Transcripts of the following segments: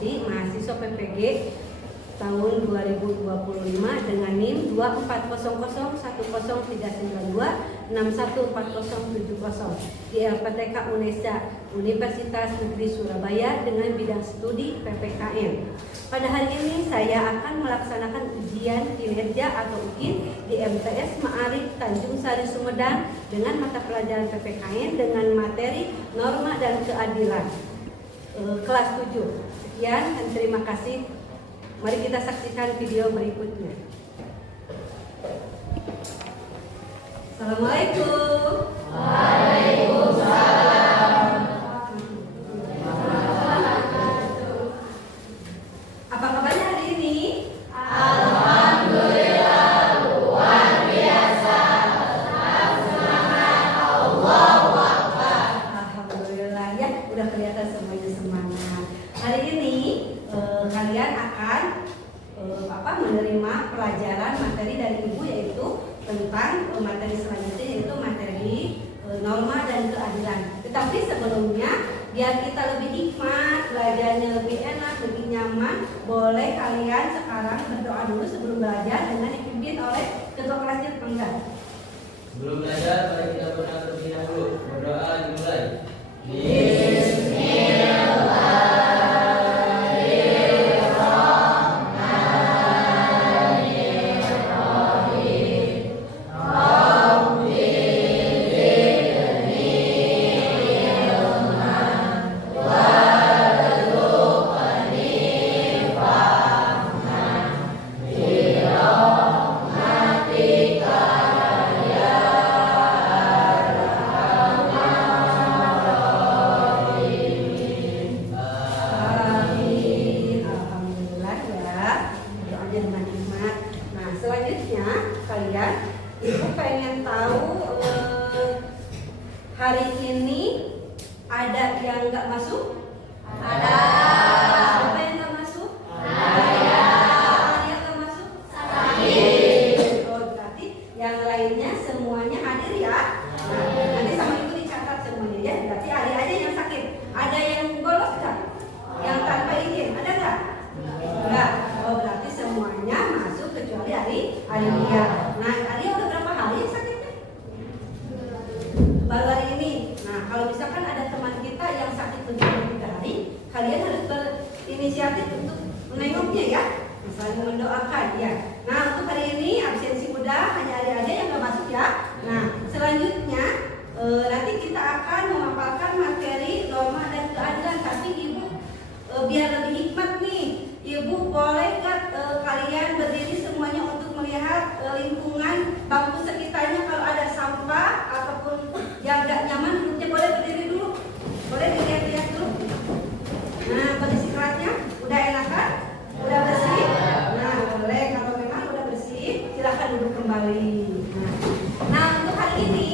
Suryawati, mahasiswa PPG tahun 2025 dengan NIM 240110392614070 di LPTK UNESA Universitas Negeri Surabaya dengan bidang studi PPKN. Pada hari ini saya akan melaksanakan ujian kinerja atau UKIN di MTS Ma'arif Tanjung Sari Sumedang dengan mata pelajaran PPKN dengan materi norma dan keadilan kelas 7. Sekian dan terima kasih. Mari kita saksikan video berikutnya. Assalamualaikum. Waalaikumsalam. Apa kabarnya hari ini? Alhamdulillah luar biasa. Tetap semangat, Allahu Akbar. Alhamdulillah ya, udah kelihatan semuanya semangat. Hari ini kalian akan menerima pelajaran materi dari Ibu, yaitu tentang materi selanjutnya, yaitu materi norma dan keadilan. Tetapi sebelumnya, biar kita lebih nikmat, belajarnya lebih enak, lebih nyaman, boleh kalian sekarang berdoa dulu sebelum belajar dengan dipimpin oleh ketua kelasnya, enggak? Sebelum belajar, mari kita berdoa terlebih dahulu. Berdoa dimulai. Ibu pengen tahu hari ini ada yang nggak masuk? Ada. Siapa yang nggak masuk? Saya. Yang nggak masuk? Sakit. Oh, berarti yang lainnya semuanya hadir ya? Nah, nanti sama ibu dicatat semuanya ya. Berarti ada aja yang sakit. Ada yang bolos nggak? Yang tanpa izin ada nggak? Enggak. Oh, berarti semuanya masuk kecuali Alia. Nah, Alia udah berapa hari sakitnya? Baru hari ini. Nah, kalau misalkan ada teman kita yang sakit lebih dari 3 hari, kalian harus berinisiatif untuk menengoknya ya. Saling mendoakan ya. Nah, untuk hari ini absensi udah, hanya Alia aja yang nggak masuk ya. Nah, selanjutnya nanti kita akan memaparkan materi norma dan keadilan. Tapi Ibu biar lebih hikmat nih, Ibu boleh nggak kalian berdiri semuanya untuk melihat lingkungan bangku sekitarnya, kalau ada sampah ataupun yang nggak nyaman duduknya boleh berdiri dulu, boleh dilihat-lihat dulu. Nah, kondisi kelasnya udah enak kan? Udah bersih? Nah, boleh, kalau memang udah bersih silahkan duduk kembali. Nah, untuk hari ini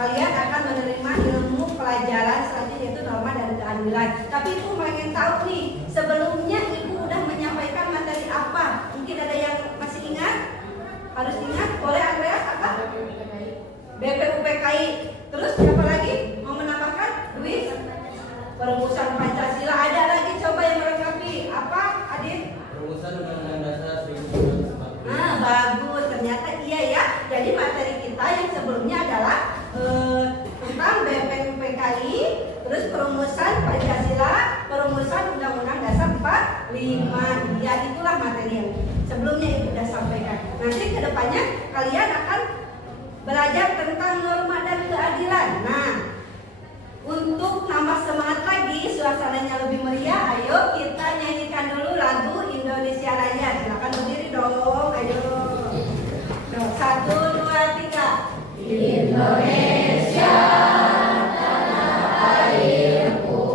kalian akan menerima ilmu pelajaran selanjutnya, yaitu norma dan keadilan. Tapi Ibu pengen tahu nih, sebelumnya Ibu udah menyampaikan materi apa? Mungkin ada yang masih ingat? Harus ingat? Boleh Andreas apa? BPUPKI. Terus siapa lagi? Mau menambahkan? Dwi? Perumusan Pancasila. Ada lagi coba yang melengkapi. Apa, Adit? Perumusan Undang-Undang Dasar 1945. Nah, bagus. Ternyata iya ya. Jadi materi kita yang sebelumnya adalah tentang BPUPKI, terus perumusan Pancasila, perumusan Undang-Undang Dasar 45. Ya, itulah materi yang sebelumnya Ibu sudah sampaikan. Nanti kedepannya kalian akan belajar tentang norma dan keadilan. Nah, untuk nambah semangat lagi, suasananya lebih meriah, ayo kita nyanyikan dulu lagu Indonesia Raya. Silakan berdiri dong, ayo. 1, 2, 3. Indonesia tanah airku,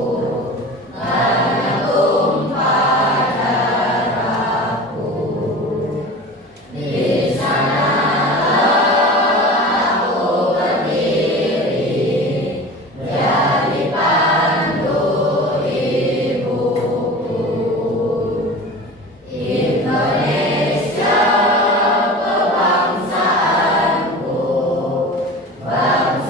tanah tumpah darahku. Di sana aku berdiri, jadi pandu ibuku. Indonesia kebangsaanku, bangsa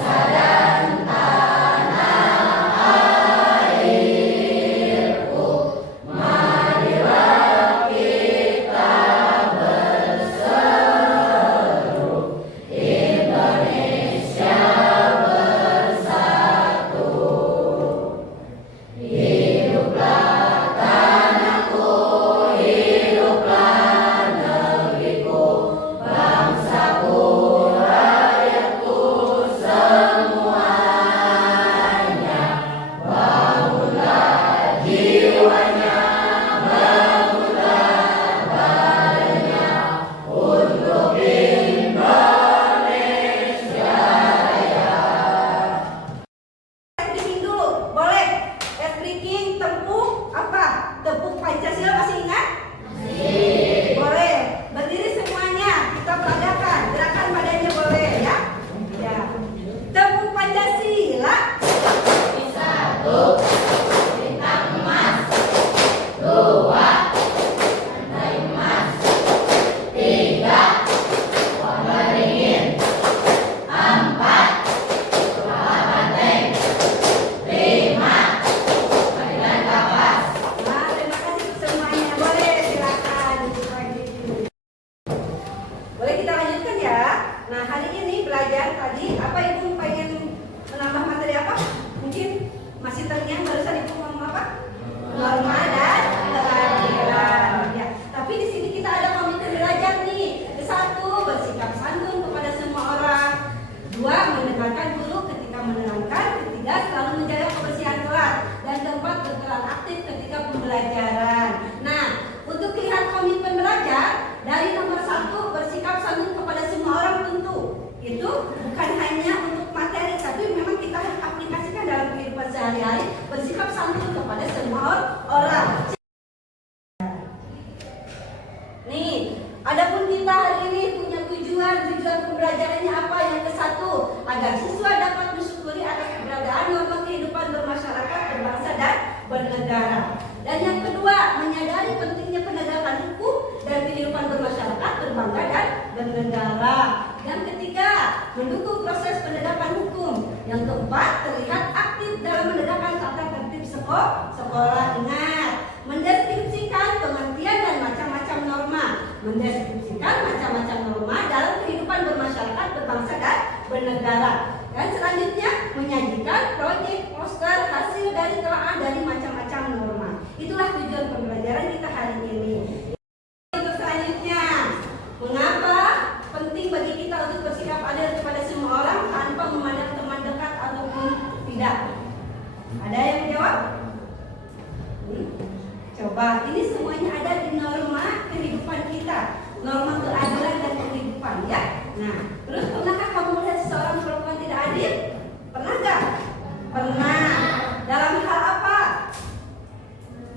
pembelajaran. Nah, untuk lihat komitmen belajar, dari nomor 1 bersikap santun kepada semua orang tentu. Itu bukan hanya untuk materi, tapi memang kita harus aplikasikan dalam kehidupan sehari-hari, bersikap santun kepada semua orang. Nih, adapun kita hari ini punya tujuan pembelajarannya apa? Yang ke-1, agar siswa dapat mensyukuri atas keberadaan norma kehidupan bermasyarakat, berbangsa dan bernegara. Dan yang kedua, menyadari pentingnya penegakan hukum dan kehidupan bermasyarakat, berbangsa dan bernegara. Yang ketiga, mendukung proses penegakan hukum. Yang keempat, terlihat aktif dalam menegakkan tata tertib sekolah. Ingat, mendeskripsikan pengertian dan macam-macam norma. Mendeskripsikan macam-macam norma dalam kehidupan bermasyarakat, berbangsa dan bernegara. Dan selanjutnya, menyajikan proyek poster hasil dari telaah dari macam-macam norma. Itulah tujuan pembelajaran kita hari ini. Untuk selanjutnya, mengapa penting bagi kita untuk bersikap adil kepada semua orang tanpa memandang teman dekat ataupun tidak? Ada yang menjawab? Coba, ini semuanya ada di norma kehidupan kita, norma keadilan dan kehidupan, ya. Nah, terus pernahkah kamu melihat seorang perempuan tidak adil? Pernah nggak? Pernah. Dalam hal apa?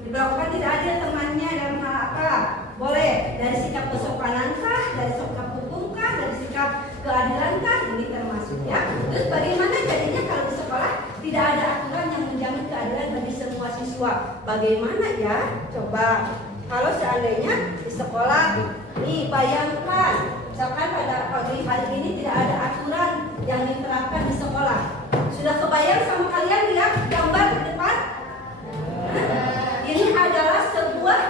Diberlakukan tidak adil temannya dalam hal apa? Boleh dari sikap kesopanan kah, dari sikap hukum kah, dari sikap keadilan kah? Ini termasuk, ya. Terus bagaimana jadinya kalau di sekolah tidak ada aturan yang menjamin keadilan bagi semua siswa? Bagaimana ya? Coba kalau seandainya di sekolah, nih bayangkan, misalkan pada pagi hari ini tidak ada aturan yang diterapkan di sekolah. Sudah kebayang sama kalian lihat gambar di depan? Ini adalah sebuah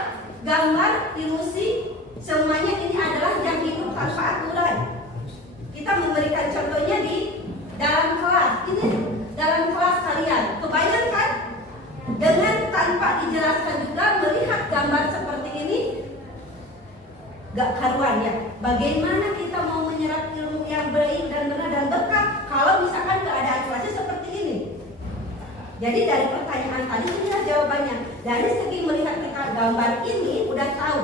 gambar ilusi. Semuanya ini adalah yang hidup tanpa aturan. Kita memberikan contohnya di dalam kelas. Ini dalam kelas kalian. Kebayangkan dengan tanpa dijelaskan juga melihat gambar seperti ini, gak karuan ya. Bagaimana kita mau menyerap ilmu yang baik dan benar dan berkah kalau misalkan keadaan kelasnya seperti ini? Jadi dari pertanyaan tadi inilah jawabannya. Dari segi melihat gambar ini udah tahu.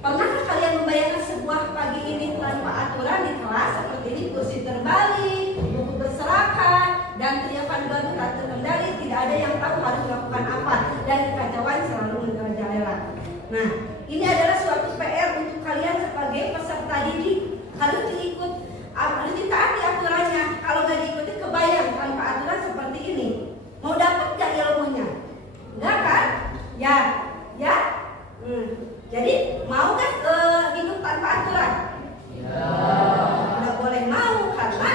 Pernahkah kalian membayangkan sebuah pagi ini tanpa aturan di kelas seperti ini, kursi terbalik, buku berserakan, dan teriakan gaduh tak terkendali, tidak ada yang tahu harus melakukan apa, dan kekacauan selalu merajalela. Nah, ini adalah suatu PR untuk kalian sebagai peserta didik. Harus diikut, harus ditaati aturannya. Kalau nggak diikuti, kebayang tanpa aturan seperti ini. Mau dapat nggak ilmunya? Enggak kan? Ya. Jadi mau kan hidup tanpa aturan? Ya. Nggak boleh mau karena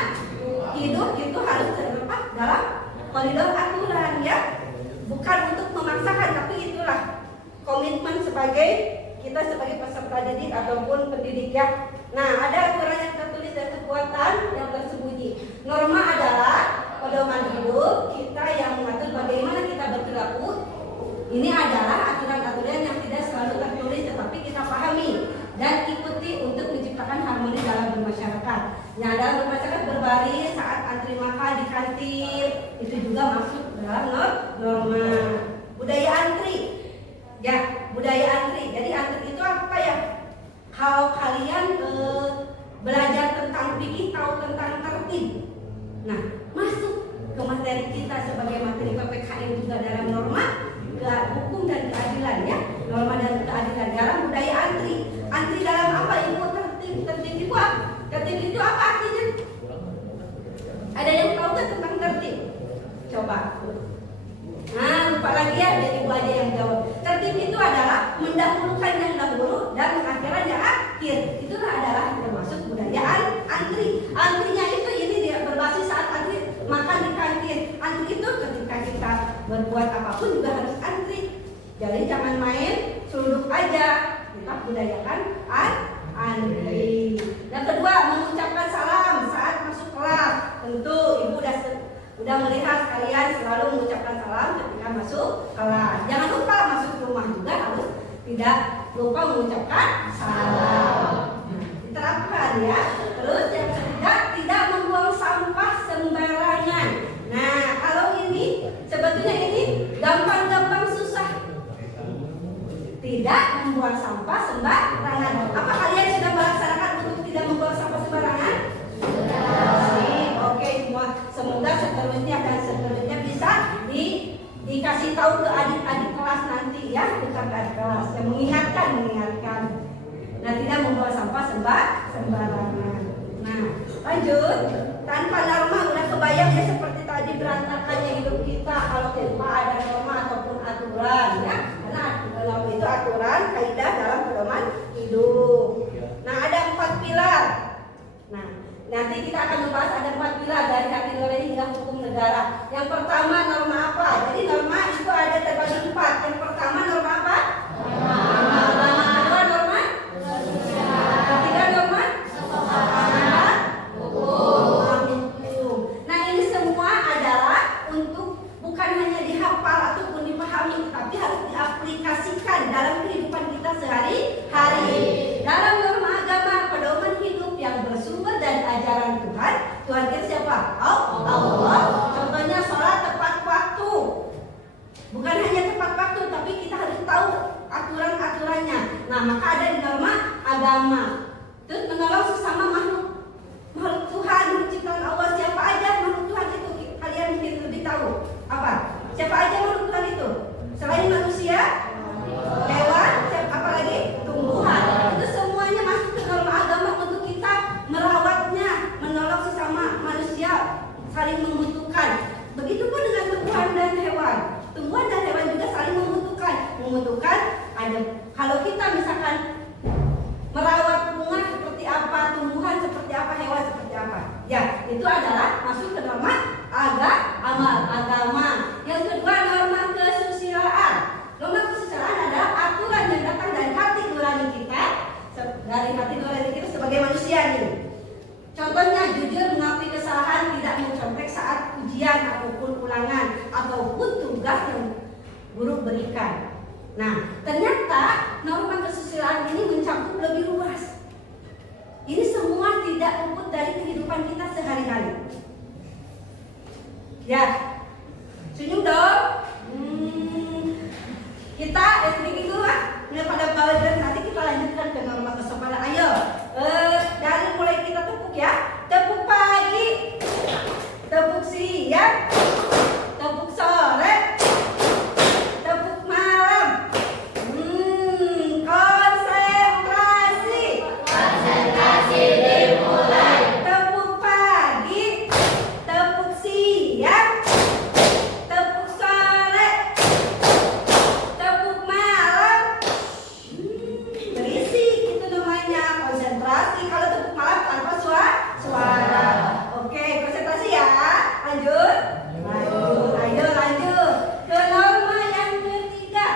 hidup itu harus terlepas dalam koridor aturan, ya. Bukan untuk memaksakan, tapi itulah komitmen sebagai kita sebagai peserta didik ataupun pendidik, ya. Nah, ada aturan yang tertulis dan kekuatan yang tersembunyi. Norma adalah pedoman hidup kita yang mengatur bagaimana kita berperilaku. Ini adalah aturan-aturan yang tidak selalu tertulis, tetapi kita pahami dan ikuti untuk menciptakan harmoni dalam bermasyarakat. Nah, dalam bermasyarakat berbaris saat antri makan di kantin, itu juga masuk dalam norma. Budaya antri, ya, budaya antri. Jadi antri itu apa ya? Kalau kalian belajar tentang fikih, tahu tentang tertib. Nah, masuk ke materi kita sebagai materi PPKN juga dalam norma hukum dan keadilan, ya. Norma dan keadilan dalam budaya antri. Antri dalam apa? Ibu tertib. Tertib itu apa? Tertib itu apa artinya? Ada yang tahu nggak tentang tertib? Coba. Nah, lupa lagi ya, jadi ibu aja yang jawab. Tertib itu adalah mendahulukan yang dahulu dan mengakhirkan yang akhir. Itulah adalah termasuk budaya antri. Antrinya itu ini dia berbasis saat antri makan di kantin. Antri itu ketika kita berbuat apapun juga harus antri. Jadi jangan main seluduk aja. Kita budayakan antri. Yang kedua, mengucapkan salam saat masuk kelas. Tentu ibu udah melihat kalian selalu mengucapkan salam ketika masuk kelas. Jangan lupa masuk rumah juga harus tidak lupa mengucapkan salam. Diterapkan, ya. Terus yang ketiga, tidak membuang sampah sembarangan. Nah, kalau ini sebetulnya ini gampang-gampang susah tidak membuang sampah sembarangan. Apa kalian sudah melaksanakan untuk tidak membuang sampah sembarangan? Oke, semua. Semoga seterusnya dan seterusnya bisa dikasih tahu ke adik-adik kelas nanti ya, ke kakak kelas yang mengingatkan. Nah, tidak membawa sampah sembarangan. Nah, lanjut. Tanpa norma udah kebayang ya seperti tadi berantakannya hidup kita kalau tanpa ada norma ataupun aturan ya. Karena norma itu aturan, kaidah dalam pedoman hidup. Nah, ada 4 pilar. Nah, nanti kita akan membahas ada 4 pilar dari hati nurani hingga hukum negara. Yang pertama norma apa? Jadi norma itu ada terbagi 4. Yang pertama norma apa? Kedua norma? Ketiga norma? Hukum. Nah, ini semua adalah untuk bukan hanya dihafal ataupun dipahami, tapi harus diaplikasikan dalam kehidupan kita sehari-hari. Dalam norma agama, pedoman hidup yang bersumber dari ajaran Tuhan. Tuhan kita siapa? Allah. Contohnya sholat tepat waktu. Bukan hanya tepat waktu, tapi kita harus tahu aturan-aturannya. Nah, maka ada di norma agama. Terus menolong sesama makhluk Tuhan, ciptaan Allah. Siapa aja makhluk Tuhan itu? Kalian mungkin lebih tahu. Apa? Siapa aja makhluk Tuhan itu? Selain manusia, hewan, apa lagi? Tumbuhan. Itu semuanya masuk ke norma agama untuk kita merawatnya, menolong sesama manusia, saling membutuhkan. Begitupun dengan tumbuhan dan hewan. Tumbuhan dan hewan juga saling membutuhkan. Ada. Kalau kita misalkan merawat bunga seperti apa, tumbuhan seperti apa, hewan seperti apa. Ya, itu adalah masuk ke norma agama. Yang kedua norma kesusilaan. Norma kesusilaan adalah aturan yang datang dari hati nurani kita, sebagai manusia nih. Contohnya jujur mengakui kesalahan, tidak mencontek saat ujian ataupun ulangan ataupun tugas yang guru berikan. Nah, ternyata norma kesusilaan ini mencakup lebih luas. Ini semua tidak luput dari kehidupan kita sehari-hari. Ya, senyum dong. Kita sedikit dulu pada belajar, nanti kita lanjutkan ke norma kesopanan. Ayo, dari mulai kita tepuk ya. Tepuk pagi, tepuk siang, tepuk sore, tepuk malam. Konsentrasi dimulai. Tepuk pagi, tepuk siang, tepuk sore, tepuk malam. Berisik itu namanya konsentrasi. Kalau tepuk malam tanpa suara. Oke, konsentrasi ya. Lanjut. Ayo lanjut ke norma yang ketiga.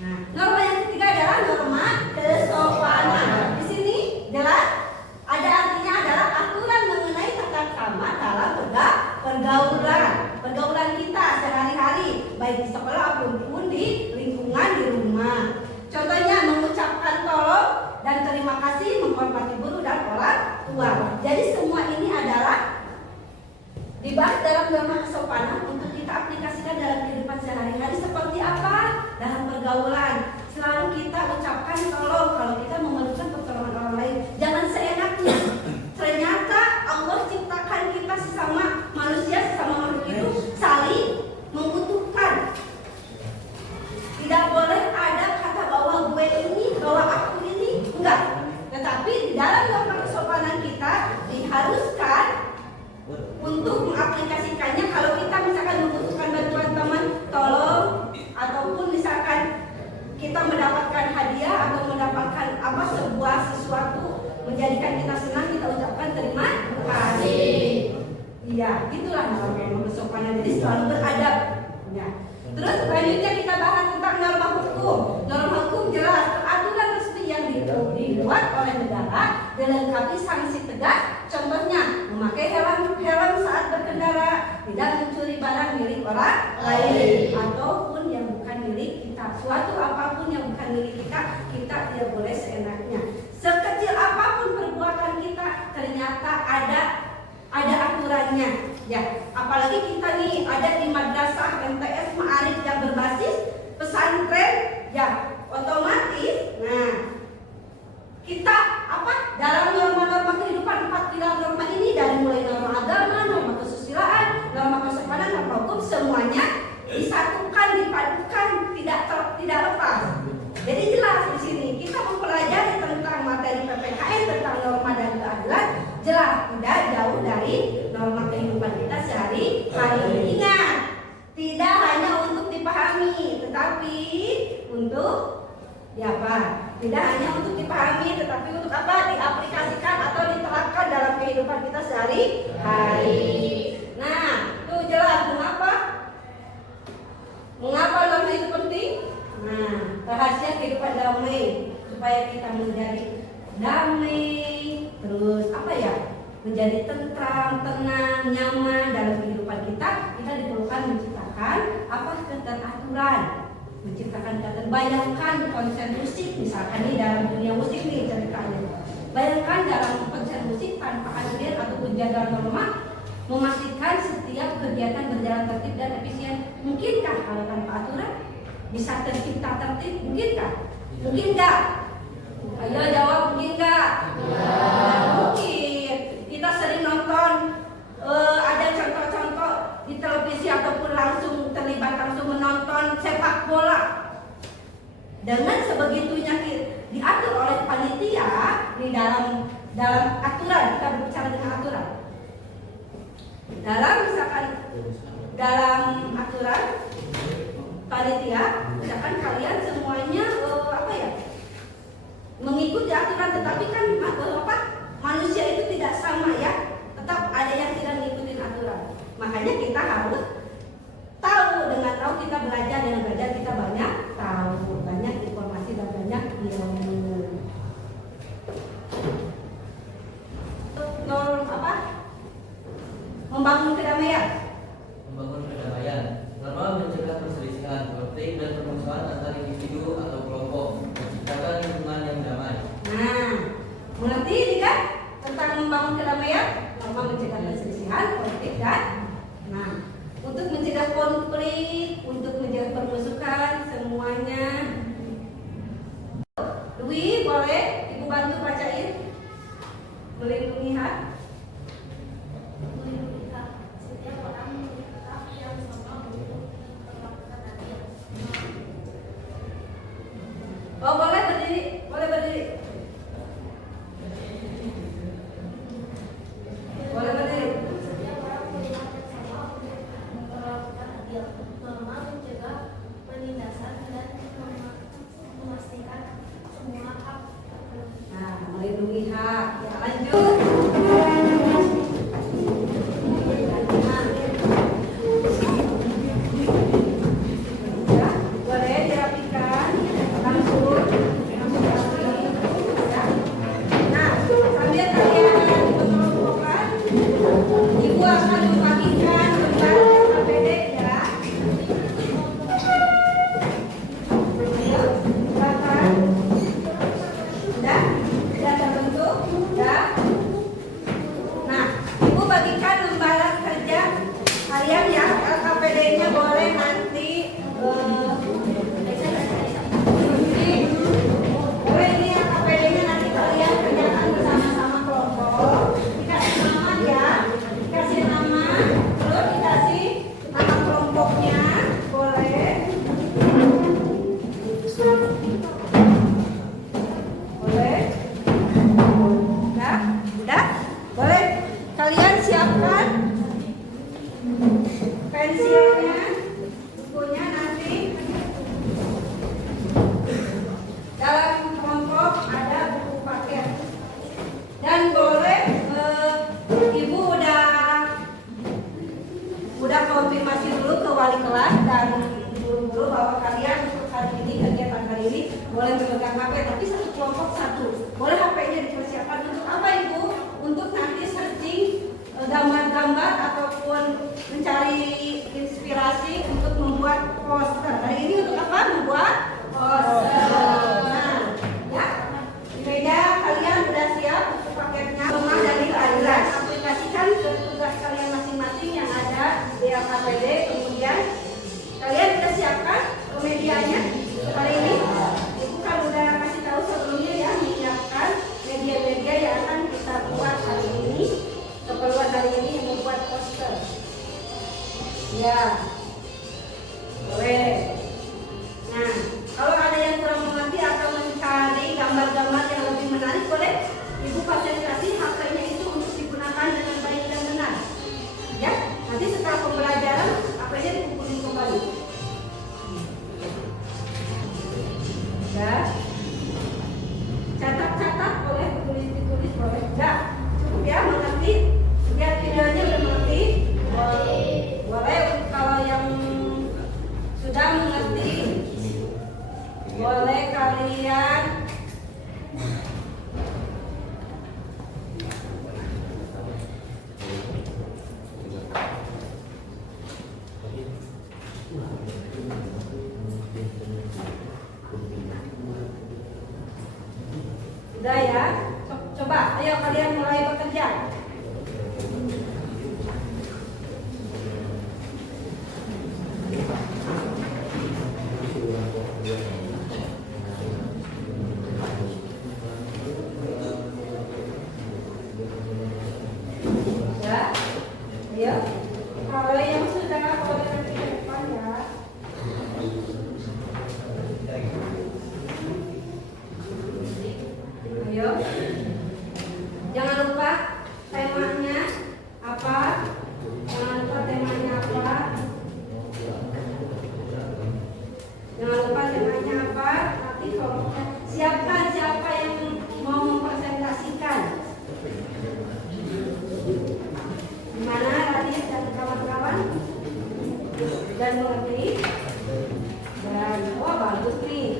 Nah, norma yang ketiga adalah norma kesopanan. Di sini jelas ada artinya adalah aturan mengenai tata krama dalam pergaulan kita sehari-hari, baik di sekolah ataupun di lingkungan di rumah. Contohnya mengucapkan tolong dan terima kasih, menghormati guru dan orang tua. Jadi semua ini adalah dibahas dalam norma kesopanan untuk kita aplikasikan dalam kehidupan sehari-hari. Seperti apa? Dalam pergaulan selalu kita ucapkan tolong kalau kita memerlukan pertolongan orang lain. Jangan seenaknya. Ternyata Allah ciptakan kita sesama manusia, sesama makhluk hidup saling membutuhkan. Tidak boleh ada kata bahwa gue ini, bahwa aku ini, enggak. Tetapi di dalam norma kesopanan kita diharuskan untuk mengaplikasikannya. Kalau kita misalkan membutuhkan bantuan teman, tolong, ataupun misalkan kita mendapatkan hadiah atau mendapatkan sesuatu menjadikan kita senang, kita ucapkan terima kasih. Iya, itulah norma kesopanan. Jadi selalu beradab. Ya. Terus selanjutnya kita bahas tentang norma hukum. Norma hukum jelas aturan resmi yang dibuat oleh negara dilengkapi sanksi tegas. Contohnya memakai helm saat berkendara, tidak mencuri barang milik orang lain ataupun yang bukan milik kita. Suatu apapun yang bukan milik kita, kita tidak boleh seenaknya. Sekecil apapun perbuatan kita, ternyata ada aturannya. Ya, apalagi kita nih ada di madrasah MTS Ma'arif yang berbasis pesantren, ya otomatis tetapi untuk apa? Tidak hanya untuk dipahami, tetapi untuk apa? Diaplikasikan atau diterapkan dalam kehidupan kita sehari-hari. Nah, itu jelas mengapa? Mengapa damai itu penting? Nah, rahasia kehidupan damai supaya kita menjadi damai, terus apa ya? Menjadi tentram, tenang, nyaman dalam kehidupan kita diperlukan menciptakan apa? Aturan, menciptakan aturan. Bayangkan konser musik, misalkan nih dalam dunia musik nih ceritanya. Bayangkan dalam konser musik tanpa adegan ataupun jadwal normal, memastikan setiap kegiatan berjalan tertib dan efisien. Mungkinkah kalau tanpa aturan bisa tercipta tertib? Mungkinkah? Mungkin nggak? Ayo jawab, mungkin nggak? Mungkin. Kita sering nonton ada contoh-contoh di televisi ataupun langsung terlibat langsung menonton sepak bola. Dengan sebegitunya diatur oleh panitia di dalam aturan, kita berbicara dengan aturan. Dalam misalkan dalam aturan panitia, misalkan kalian semuanya apa ya? Mengikuti aturan, tetapi kan manusia itu tidak sama ya, tetap ada yang tidak mengikuti aturan. Makanya kita harus tahu, dengan tahu kita belajar, dengan belajar kita banyak tahu, banyak informasi dan banyak ilmu. Membangun kedamaian. Membangun kedamaian. Norma mencegah perselisihan, konflik dan permusuhan antar individu atau kelompok, menciptakan lingkungan yang damai. Nah, mengerti tidak tentang membangun kedamaian? Norma mencegah perselisihan, konflik dan untuk mencegah konflik, untuk mencegah permusuhan, semuanya. Dwi, boleh Ibu bantu bacain? Melindungi hak. Setiap orang memiliki hak yang sama untuk melakukan adil. Oh, boleh berdiri, boleh berdiri. Boleh berdiri. Setiap orang memiliki hak yang sama untuk melakukan adil. Norma mencegah penindasan dan memastikan semua hak terpenuhi. Nah, melindungi hak. Ya, lanjut. Ya, boleh dirapikan langsung rapi. Ya. Nah, sambil kalian mengelompokkan, Ibu akan membagikan lembar APD ya. Ayo, silakan. Udah? Sudah terbentuk? Udah? Nah, Ibu bagikan lembaran kerja kalian ya. KPD-nya boleh nanti boleh ini ya, KPD-nya nanti kalian kerjakan bersama-sama kelompok. Dikasih nama ya, dikasih nama, terus dikasih nama kelompoknya, boleh. Boleh? Udah? Boleh? Kalian siapkan pensilnya, bukunya nanti. Dalam kelompok ada buku paket. Dan boleh Ibu udah konfirmasi dulu ke wali kelas dan guru-guru bahwa kalian untuk hari ini, kegiatan hari ini boleh memegang HP, tapi satu kelompok satu. Boleh HP-nya dipersiapkan untuk apa Ibu? Untuk nanti searching gambar-gambar ataupun mencari inspirasi untuk membuat poster. Hari ini untuk apa? Membuat poster. Nah, ya. Di meja kalian sudah siap buku paketnya. Rumah dari aliran. Aplikasikan ke tugas kalian masing-masing yang ada di LKPD. Kemudian kalian sudah siapkan medianya hari ini. Ibu kan udah kasih tahu sebelumnya ya, menyiapkan media-media yang akan kita buat hari ini. Keperluan hari ini yang membuat poster. Ya, boleh. Nah, kalau ada yang kurang mengerti atau mencari gambar-gambar yang lebih menarik, boleh Ibu fasilitasi HP-nya itu untuk digunakan dengan baik dan benar. Ya, nanti setelah pembelajaran HP-nya dikumpulin kembali. kalian. Udah ya, coba ayo kalian mulai bekerja. Ya, ayo. Kalau yang sudah boleh nanti ke depan ya. Ayo. Jangan lupa temanya apa? Jangan lupa temanya apa? Jangan lupa temanya apa? Nanti kalau siapa yang mau mempresentasikan? Gimana tadi dan kawan-kawan? Dan mengerti? Dan bagus nih.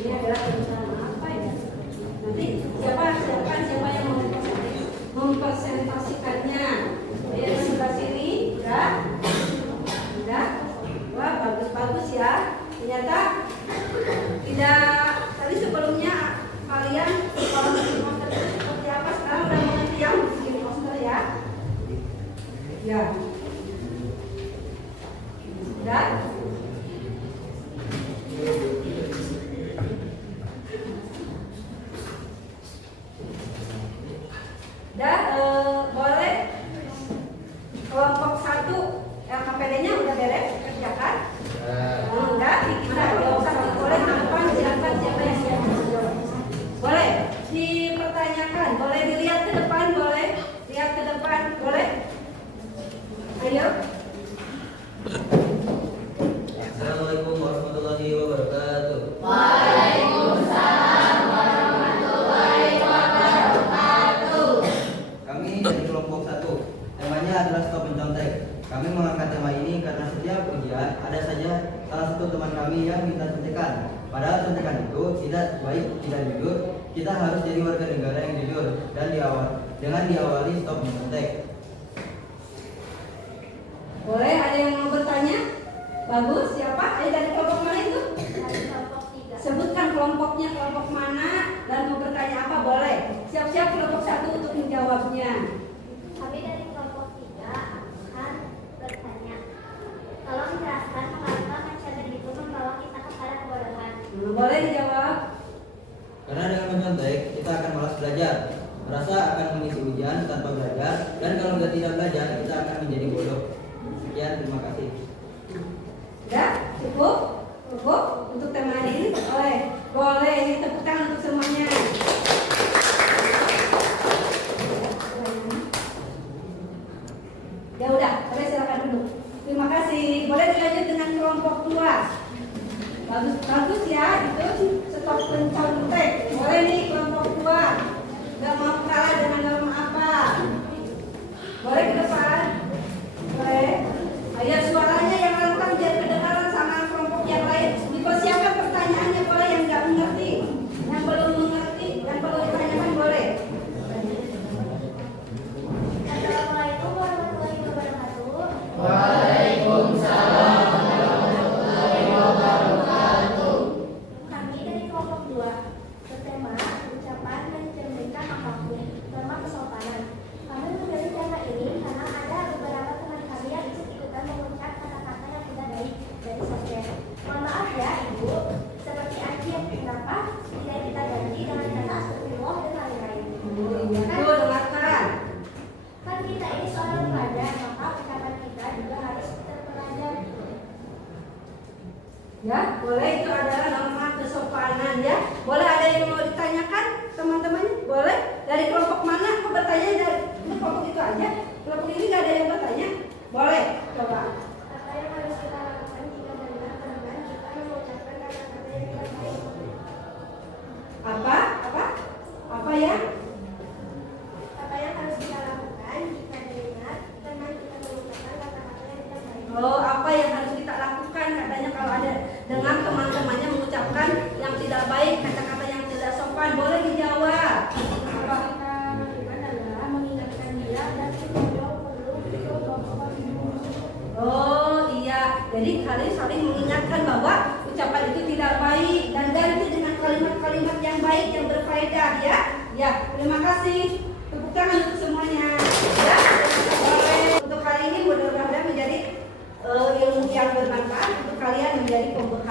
Ini adalah rencana apa ya? Nanti siapa yang mau mempresentasikannya? Ayo sebelah sini, udah, wah bagus ya. Ternyata tidak tadi sebelumnya kalian kalau bikin poster itu seperti apa, sekarang udah mengerti yang bikin poster ya? Ya, udah. Boleh kelompok 1 LKPD-nya udah beres kerjakan? Udah, kita boleh depan siapa yang siap menjawab. Boleh dipertanyakan, boleh dilihat ke depan, boleh lihat ke depan, boleh? Ayo. Assalamualaikum warahmatullahi wabarakatuh. Waalaikumsalam warahmatullahi wabarakatuh. Kami dari kelompok 1. Temanya adalah stop mencontek. Kami mengangkat tema ini karena setiap ujian ada saja salah satu teman kami yang minta contekan. Padahal contekan itu tidak baik, tidak jujur. Kita harus jadi warga negara yang jujur dan diawali stop mencontek. Boleh, ada yang mau bertanya? Bagus, siapa? Ayo dari kelompok mana itu? Dari kelompok 3. Sebutkan kelompoknya, kelompok mana, dan mau bertanya apa, boleh. Siap-siap kelompok 1 untuk menjawabnya. Kami dari kelompok 3 akan bertanya. Tolong jelaskan mengapa mencontek itu membawa kita kepada kebodohan. Boleh dijawab. Karena dengan mencontek kita akan malas belajar, merasa akan mengisi ujian tanpa belajar, dan kalau tidak belajar kita akan menjadi bodoh. Sekian, terima kasih. Udah? Cukup untuk tema hari ini? Boleh ini tepuk tangan untuk semuanya. Ya udah, boleh silakan duduk. Terima kasih. Boleh dilanjut dengan kelompok 2. Bagus ya, itu stop mencontek. Boleh nih kelompok 2. Gak mau kalah dengan norma apa? Boleh ke depan? Boleh. Ayo suaranya yang lantang biar kedengaran sama kelompok yang lain. Dipersiapkan pertanyaannya, boleh yang nggak mengerti, yang belum mengerti, yang perlu ditanyakan boleh. Assalamualaikum warahmatullahi wabarakatuh. Waalaikumsalam warahmatullahi wabarakatuh. Kami dari kelompok 2 bertema ucapan mencerminkan apapun norma kesopanan. Kami memilih tema ini karena ada beberapa teman kami yang ikut-ikutan mengucap kata-kata yang tidak baik dari sosmed. Mohon maaf ya Ibu, seperti anjing, kenapa tidak kita ganti dengan kata astagfirullah dan lain-lain. Itu dengarkan. Kan kita ini seorang pelajar, maka ucapan kita juga harus terpelajar. Ya, boleh, itu adalah norma kesopanan ya. Boleh ada yang mau ditanyakan teman-teman? Boleh. Dari kelompok mana? Kok bertanya dari kelompok itu aja? Kelompok ini nggak ada yang bertanya? Boleh, coba. Apa yang harus kita lakukan jika benar-benar kita mengucapkan kata-kata yang tidak baik? Apa? Apa ya? Apa yang harus kita lakukan jika benar teman kita mengucapkan kata-kata yang tidak baik? Oh, apa yang harus kita lakukan? Katanya kalau ada dengar teman-temannya mengucapkan yang tidak baik, yang berfaedah ya. Ya, terima kasih. Tepuk tangan untuk semuanya. Ya, untuk hari ini mudah-mudahan menjadi ilmu yang bermanfaat untuk kalian menjadi pembekal.